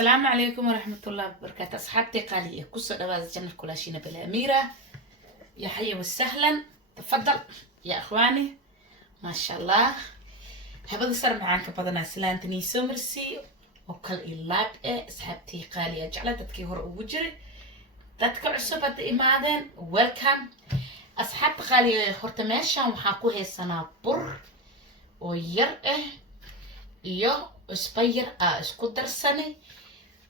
السلام عليكم ورحمة الله وبركاته. أصحابتي قالي كسر دواز جنة كلاشينا بالأميرة. يا حي وسهلا، تفضل يا أخواني. ما شاء الله هبدا صار معاك بدنا سلانتني سمرسي وكل إلاب أصحابتي قالي أجعل دتكي هر وجري دتك عصبة إمادن ويلكم. أصحاب قالي هرتماشا وحاكوه سنة بر وير iyo isbayr isku darsani.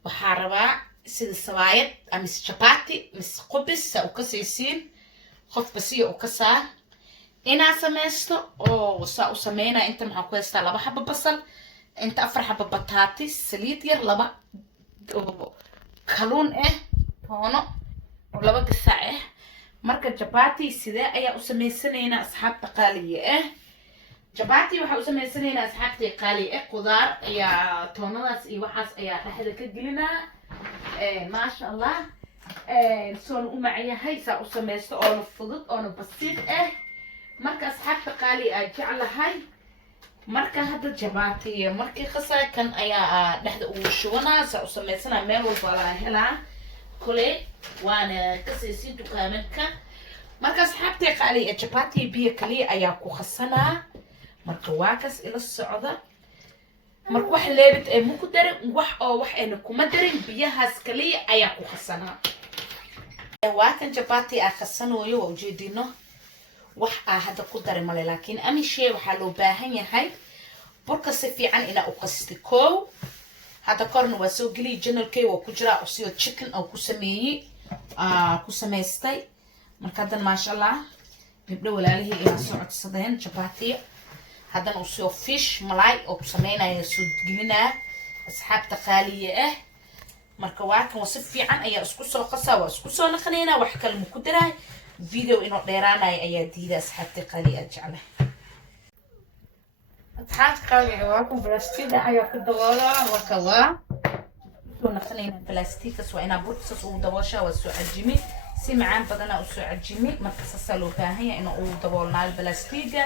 waxaa rabaa sida sawaayad ama chapati mis qubis u ka siisiin qofba si u ka saa inaa sameysto oo saa u sameeyna. inta maxaa ku haystaa 2 xabo basal, inta 4 xabo bataati, saliid yar, 2 kaluun toono oo 2 gasac marka chapati sidee ayaa u sameysanaynaa asxaabta qaaliga chapati waxa u sameysanaynaa asxaabtay qaali qudaar ayaa toonadaas iyo waxaas ayaa dhaxda ka gelinaa. ma sha Allah soon u macyahay saa u sameysto oo fudud oo basiid marka asxaabta qaali jeclahay. marka hadda chapati markii khasaakan ayaa dhaxda ugu shubanaa saa u sameysanaa. meel walba la helaa kule waana ka siisi dukaamanka. marka asxaabtay qaali chapati biyo kaliya ayaa ku khasanaa. marka waakas ila socda marka wax leebit ay muku darin wax oo wax ayna kuma darin biyahaas kaliya ayaa ku khasana. waakan chapati khasanayo oo jeedino wax hadda ku darin male, laakiin ami shay waxa loo baahan yahay burka si fiican ina u qasti koow. hadda korna waa soo geli channelkay oo ku jira usiyo chicken oo ku sameeyay ku sameystay. marka hadan ma sha Allah gabdho walaalihi ila socodsadeen chapati. هذا نوصيه فيش ملاي أو سمينا يسود جمنا أصحاب تقالية مركواك وصفي عن أي أسكوسو قصة وأسكوسو نخلينا وحكى المقدرة فيديو إنه ديرانا أي ديدا أصحاب تقالية جعله أصحاب تقالية واكم بلاستيك أي كدوارا وكوا سو نخلينا بلاستيك سوينا بوتس ودواشة وسوء الجمي سمعان بدنا وسوء الجمي مركز سلوكها إنه دوالنا البلاستيك.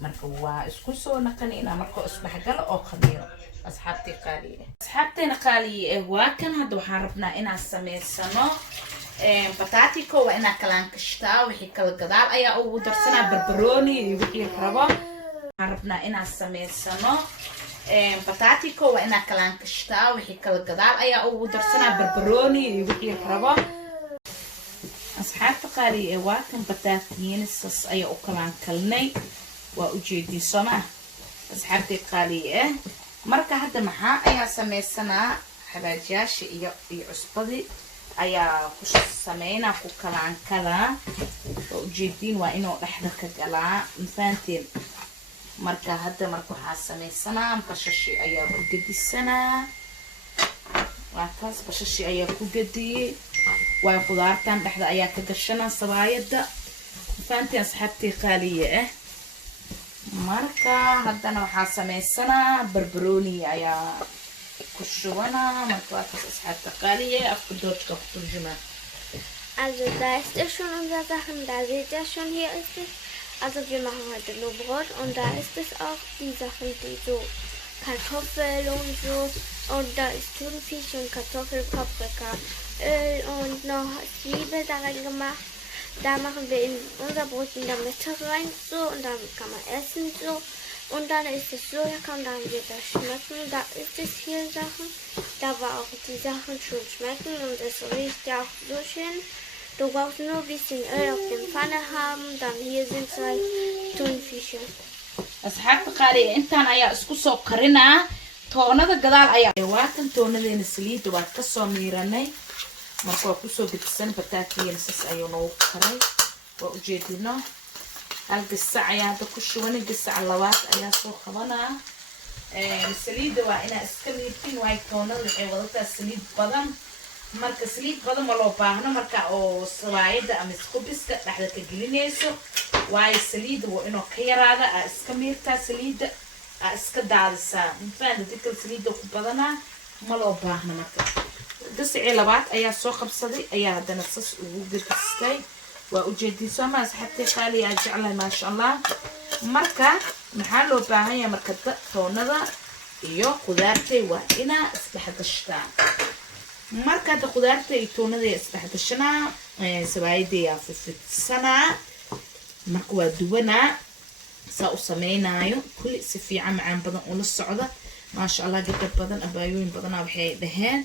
marka waa isku soo naqanina marka isbax gal oo khamiiro. asxaabtii qaaliye asxaabteena qaaliye waa kan hadda waxaan rabnaa inaan sameysano bataati ko waa inaan kalaan kashtaa wixii kala gadaal ayaa ugu darsanaa barbarooni iyo wixii rabo. waxaan rabnaa inaan sameysano bataati ko waa inaan kalaan kashtaa wixii kala gadaal ayaa ugu darsanaa barbarooni iyo wixii rabo. asxaabta qaaliye waa kan bataatiina sas ayaa u kalaan kalnay waa ujeedin soma asxaabtay qaaliye marka hadda maxaa ayaa sameysana xabaajiyaasha iyo cusbadi ayaa ku sameeyna ku kalaan kala oo ujeedin waa inuu dhaxda ka galaa infaanteen. marka hadda marka waxa sameysana bashashi ayaa ku gadisana waa kaas bashashi ayaa ku gadiyay waa qudaartan dhaxda ayaa ka gashana sabaayada infaanteen asxaabtay qaaliye marka haddana waxaa sameysana barbarooni ayaa ku shubana. marka waa kaas asxaabta qaaliye afka doodka ku turjuma. Also da ist es schon unser Sachen, da seht ihr schon, hier ist es. Also wir machen heute nur Brot und da ist es auch die Sachen, die so Kartoffel und so. Und da ist Thunfisch und Kartoffel, Paprika, Öl und noch Zwiebel da rein gemacht. Da machen wir in unser Brot in der Mitte rein, so, und dann kann man essen, so. Und dann ist es so lecker und dann wird das schmecken. Da ist es hier Sachen, da war auch die Sachen schon schmecken und es riecht ja auch so schön. Du brauchst nur ein bisschen Öl auf der Pfanne haben, dann hier sind 2 Thunfische. asxaabta qaaliye intaan ayaa isku soo qarinaa toonada gadaal ayaa waakan toonadeena saliid waa ka soo miiranay. marka waa ku soo gudsan bataatiga sas ayuu noo karay waa ujeedino. hal gasac ayaa hadda ku shubanay, gasac labaad ayaa soo qabanaa. saliidda waa inaa iska miirtiin waay toonada waxay wadataa saliid badan. marka saliid badan ma loo baahno marka oo sawaayada ama isqubiska dhaxda ka gelinayso. waay saliidda waa inuu ka yaraada iska miirtaa saliidda iska daadisaa. infaanta dikal saliidda ku badanaa ma loo baahno. marka gasacii labaad ayaa soo qabsaday ayaa haddana sas ugu gadistay waa ujeedin soma asxaabtay qaaliye jeclahay ma sha Allah. marka maxaa loo baahan yahay marka toonada iyo khudaartay waa inaa isdhexgashaan marka hadda khudaarta iyo tuunada isdhexgashanaa sabaayadii yaa fifidsanaa marka waa duwanaa saa u sameynaayo kulli si fiican macaan badan ula socda maasha allah gabdho badan abaayooyin badanaa waxay dhaheen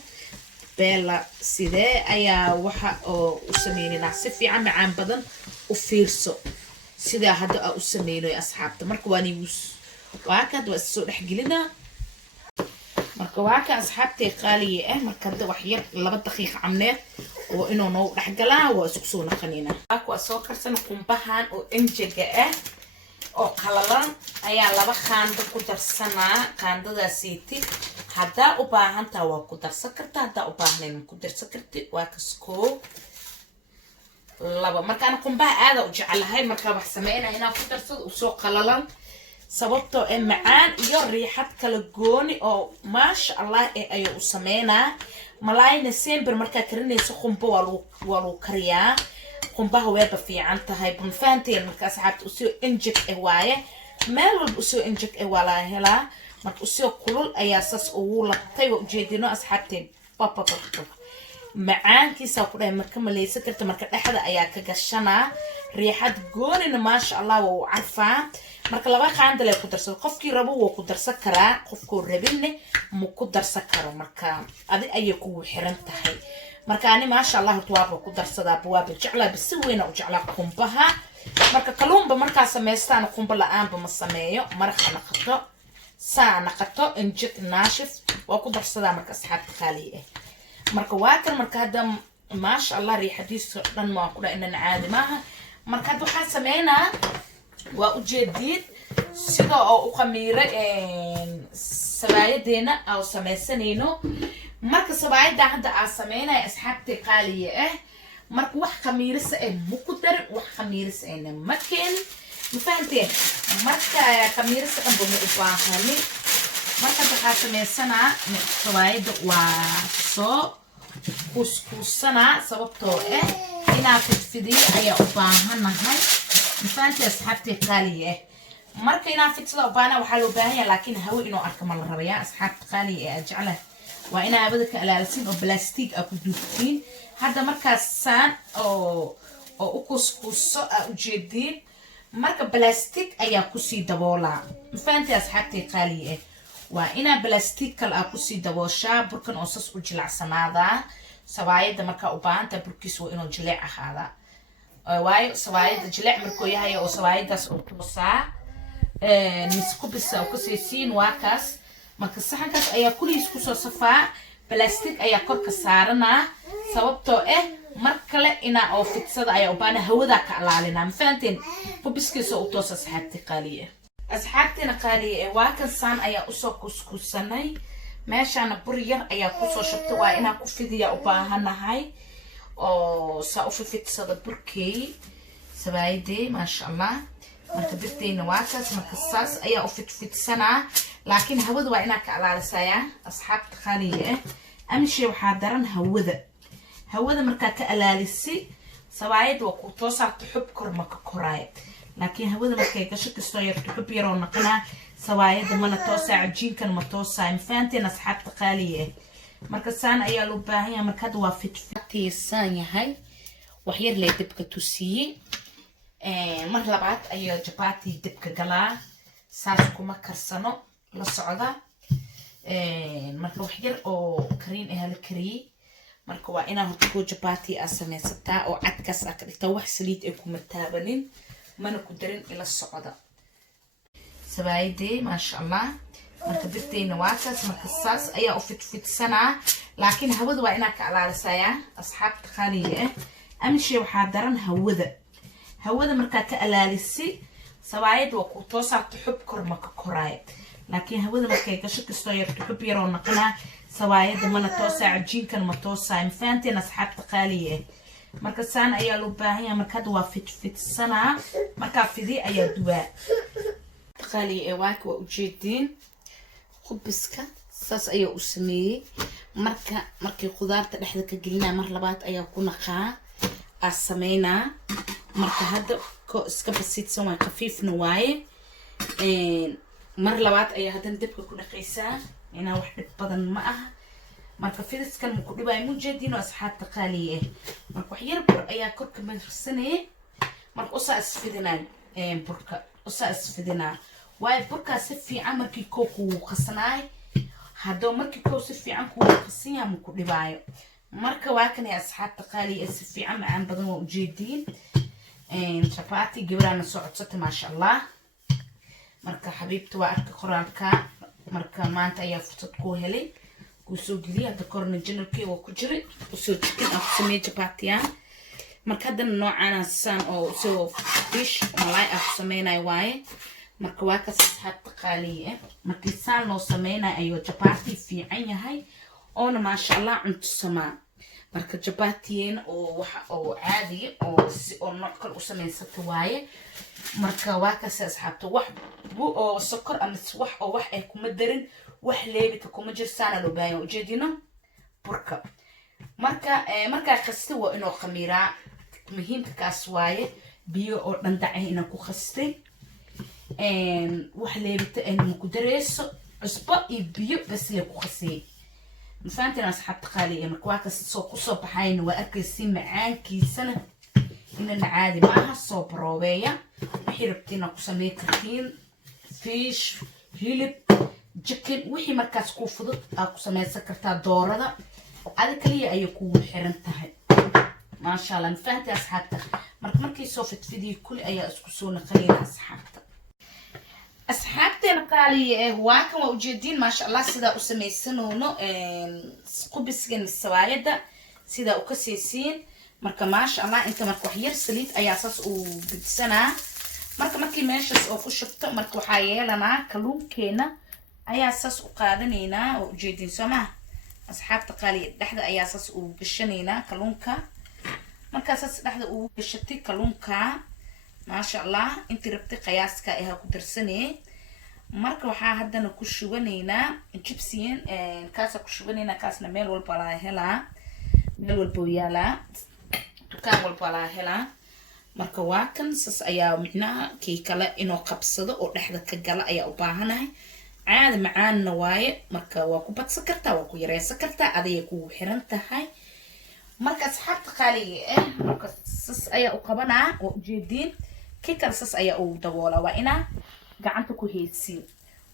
beela sidee ayaa waxa oo u sameynaynaa si fiican macaan badan u fiirso sidaa hadda aa u sameynayo asxaabta marka waa nigus waa ka waa soo dhexgelinaa marka waa ka asxaabtay qaaliye marka hadda wax yar 2 daqiiqo camneed oo inuu noo dhexgalaa waa isku soo naqanina waa soo karsan qumbahan oo enjega oo qalalan ayaa 2 qaando ku darsanaa qaandadaasiiti haddaa u baahantaa waa ku darsan kartaa haddaa u baahnayn ku darsan karti waa kaskoo 2 markaan qumbaha aada u jecelahay marka wax sameynaa inaan ku darsado u soo qalalan sababtoo macaan iyo riixad kala gooni oo maasha allah ayu u sameynaa malaayna sember marka karinayso qumbo waa lagu kariyaa qumbaha weeba fiican tahay bun faanteen marka asxaabta u soo inject waaye meel walba u soo inject waa la helaa marka u soo kulul ayaa sas ugu labtay oo jeedino asxaabteen papa macaankiisa ku dhahay marka maleysa karta marka dhexda ayaa ka gashanaa riixad goonina maasha allah waa carfaa marka 2 qaando leh ku darsado qofkii rabo wuu ku darsan karaa qofkoo rabinne ma ku darsan karo marka adi ayay kugu xiran tahay marka ani maasha allah tuwaaba ku darsadaa bawaab jeclaa bisi weyn oo jeclaa qumbaha marka kalluunba markaa sameystaan qumba la'aanba ma sameeyo maraqa naqato saa naqato inject naashif waa ku darsadaa marka asxaabta qaaliye marka waa kan marka hadda maasha allah riixadiisu dhan ma ku dhayn caadi maaha marka hadda waxaan sameynaa waa u jeedid sida oo u qamiire sabaayadena oo sameysanayno marka sabaayada hadda aan sameynay asxaabtay qaaliye marka wax qamiirisa ma ku darin wax qamiirisa ma keen ma fahanteen marka qamiirisa dhanba ma u baahani marka waxaan sameysanaa sabaayada waa soo kuskusanaa sababtoo inaa fidfidiyo ayaa u baahanahay فانت أصحابتي قالية مركي نافت صدا وبانا وحلو باهية لكن هو إنه أركم الله ربيع أصحاب قالية أجعله وإنا أبدك على لسين أو بلاستيك أو دوتين هذا مركز سان أو أكوس أو جديد مركب بلاستيك أي أكوسي دبولا فانت أصحابتي قالية وإنا بلاستيك الأكوسي دبوشا بركن أصص وجلع سنادا سوايد مركا أبان تبركيس وإنه جلع هذا واي سوايد جلع مركو يهاي او سوايداس او توسا نسكو بس او كسيسين واكاس marka saxankaas ayaa kuliis ku soo safaa plastic ayaa kor ka saarana sababtoo mar kale ina oo fidsada ayaa u baahan hawada ka ilaalina mafaanteen kubiskiisa u toos asxaabtina qaaliye waa kan saan ayaa u soo kuskusanay meeshana bur yar ayaa ku soo shubtay waa ina ku fidiya u baahanahay oo saa u fidsada burkii sabaayde maasha allah marka birtayna waa kaas marka saas ayaa u fidsanaa laakiin hawada waa ina ka ilaalisaya asxaabta qaaliye amshi waxa daran hawada marka ka ilaalisi sabaayad waa ku toosaarto xub kor ma ka koraay laakiin hawada markay gasho kasto yar xub yar oo naqna sabaayada mana toosaa cajiinkan ma toosaa infaanteen asxaabta qaaliye marka saan ayaa loo baahan yahay marka waa fidsan yahay wax yar leh dibka tusiye mar labaad ayaa jabati dibka galaa saas kuma karsano la socda marka wax yar oo kariin la kariyay marka waa inaa horta jabati samaysataa oo cadkaas ka dhigta wax saliid ay kuma taabanin mana ku darin ila socda sabaayde maasha allah marka birtayna waa kaas marka saas ayaa u fidsanaa laakiin hawada waa ina ka ilaalisaya asxaabta qaaliye amshi waxa daran hawada marka ka ilaalisi sabaayad waa ku toosaarto xub kor ma ka koraay laakiin hawada markay gasho kasto yar xub yar oo naqna sabaayada mana toosaa cajiinkan ma toosaa infaanteen asxaabta qaaliye marka saan ayaa loo baahan yahay marka waa fidsanaa marka fidi ayaa duwaa qaaliye waa ku ujeedin خبزك ساس أيه أسميه مركي خضار تحت كجلنا مر لبعض أيه كنا قا السمينا مركي هذا كسك بسيط سوى خفيف نواي mar labaad ayaa haddana dabka ku dhaqaysaa inaa wax dhib badan ma aha marka fidiskan ma ku dhibaayo mujeediino asxaabta qaaliya marka wax yar bur ayaa korka marsanaya marka usaa isfidinaa burka usaa isfidinaa waayo burkaa si fiican markii koo kuu qasanaay haddoo markii koo si fiican kuu qasanyaa ma ku dhibaayo marka waa kan asxaabta qaaliya si fiican macaan badan waa ujeediin chapati gabadhaana soo codsatay maasha allah marka xabiibta waa arka qoraalka marka maanta ayaa fursad kuu helay kuu soo geliyay hadda korna janalkii waa ku jiray usoo jikin aan ku sameeyay chapatiyaan marka haddana noocaana saan oo soo fish malay ah ku sameynayo waaye marka waa kaas asxaabta qaaliya markii saan loo sameynayo ayuu chapati fiican yahay oona maasha allah cunto samaa marka chapatiyeen oo waxa oo caadi oo si oo nooc kale u sameysata waaye marka waa kaas asxaabta wax oo sokor ama wax oo wax ay kuma darin wax leebita kuma jirsaana loo baahan ujeedino burka marka qasti waa inuu khamiiraa muhiimka kaas waaye biyo oo dhan dhacay inaan ku khastay wax leebita ay ma ku dareyso cusbo iyo biyo bas lee ku khasiyay mafaantina asxaabta qaaliya marka waa kaas soo ku soo baxayna waa arkaysi macaankiisana inana caadi maaha soo baroobeeya wixii rabtiina ku samey kartiin fish hilib chicken wixii markaas ku fudud aad ku sameysan kartaa doorada ada kaliya ayay kugu xiran tahay maasha allah mafaanti asxaabta markii soo fidfidii kulli ayaa isku soo naqanayna asxaabteena qaaliya waa kan waa ujeediin maasha allah sidaa u samaysanoono qubisgan sawaayada sidaa u ka siisiin marka maasha allah inta marka wax yar saliid ayaa saas u gudsanaa markii meeshaas oo ku shubto marka waxaa yeelanaa kalluunkeena ayaa saas u qaadanaynaa oo ujeediin soo maha asxaabta qaaliya dhexda ayaa saas u gashanaynaa kalluunka markaa saas dhexda ugu gashatay kalluunka maasha allah intii rabtay qiyaaska ayaa ku darsanay marka waxaa haddana ku shubanaynaa jibsiin kaasa ku shubanaynaa kaasna meel walba la helaa meel walba yaalaa dukaan walba la helaa marka waa kan saas ayaa micnaha kii kale inuu qabsado oo dhexda ka gala ayaa u baahanahay caadi macaanna waaye marka waa ku badsan kartaa waa ku yareysan kartaa adayay kugu xiran tahay marka asxaabta qaaliga marka saas ayaa u qabanaa oo ujeediin kii kale saas ayaa u daboolaa waa inaa gacanta ku heedsiin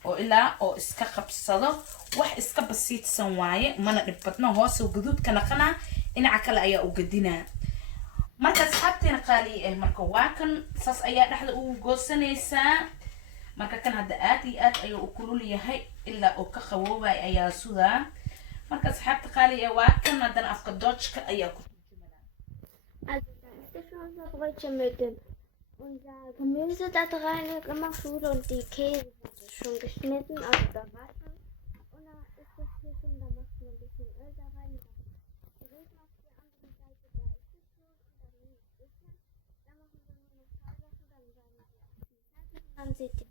oo ilaa oo iska qabsado wax iska basiidsan waaye mana dhib badno hoos oo gaduudka naqanaa dhinaca kale ayaa u gadinaa marka asxaabteena qaaliya marka waa kan saas ayaa dhexda ugu goosanaysaa marka kan hadda aad iyo aad ayuu u kulul yahay ilaa uu ka qaboobay ayaa sudaa marka asxaabta qaaliya waa kan haddana afka doojka ayaa ku turjumanaa unser Gemüse da rein gemacht wurde und die Käse wurde schon geschnitten, also da Ratten. Und dann ist das hier schon, da macht man ein bisschen Öl da rein. Gerät auf die andere Seite, da ist es schon und dann ein bisschen. Da machen wir nur noch ein paar Sachen, dann werden wir fertig und dann seht ihr.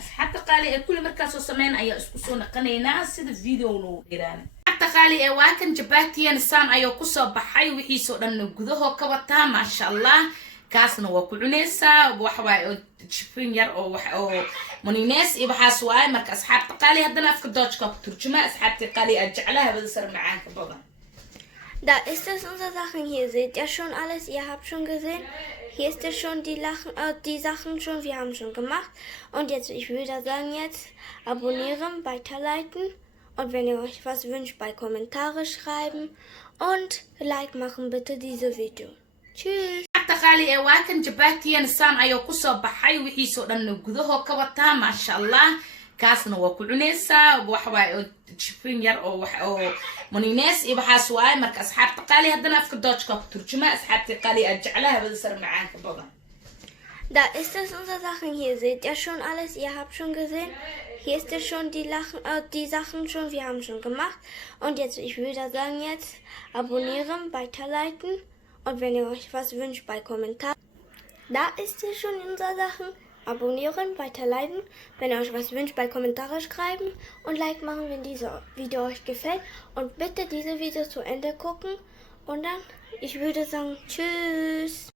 asxaabta qaaliya kulli markaas oo sameyn ayaa isku soo naqanaynaa sida video-nu dhiraan asxaabta qaaliya waa kan chapatiyan saan ayuu ku soo baxay wixiisoo dhan gudaho ka wataa maasha allah kaasna waa ku cunaysaa wax waay chicken yar oo wax oo monines iyo waxaas waay marka asxaabta qaaliya haddana afka doojka ku turjuma asxaabta qaaliya jeclaha wada sar macaanka badan. Da ist es unsere Sachen. Hier seht ihr schon alles. Ihr habt schon gesehen. Hier ist es schon die Sachen schon. Wir haben schon gemacht. Und jetzt, ich würde sagen jetzt, abonnieren, weiterleiten. Und wenn ihr euch was wünscht, bei Kommentare schreiben. Und Like machen bitte diese Video. Tschüss. qaali waa kan chapatiyan saan ayuu ku soo baxay wixiisoo dhan gudaho ka wataa maasha allah kaasna waa ku cunaysaa wax waay chicken yar oo wax oo monines iyo waxaas waay marka asxaabta qaali haddana afka doojka ku turjuma asxaabta qaali jeclaha wada sar macaanka badan. Da ist es unsere Sachen. Hier seht ihr schon alles. Ihr habt schon gesehen. Hier ist es schon die Sachen schon. Wir haben schon gemacht. Und jetzt, ich würde sagen jetzt, abonnieren, weiterleiten. Und wenn ihr euch was wünscht, bei Kommentaren. Da ist es schon unsere Sachen. Abonnieren, weiterleiten. Wenn ihr euch was wünscht, bei Kommentare schreiben. Und Like machen, wenn dieses Video euch gefällt. Und bitte diese Videos zu Ende gucken. Und dann, ich würde sagen, tschüss.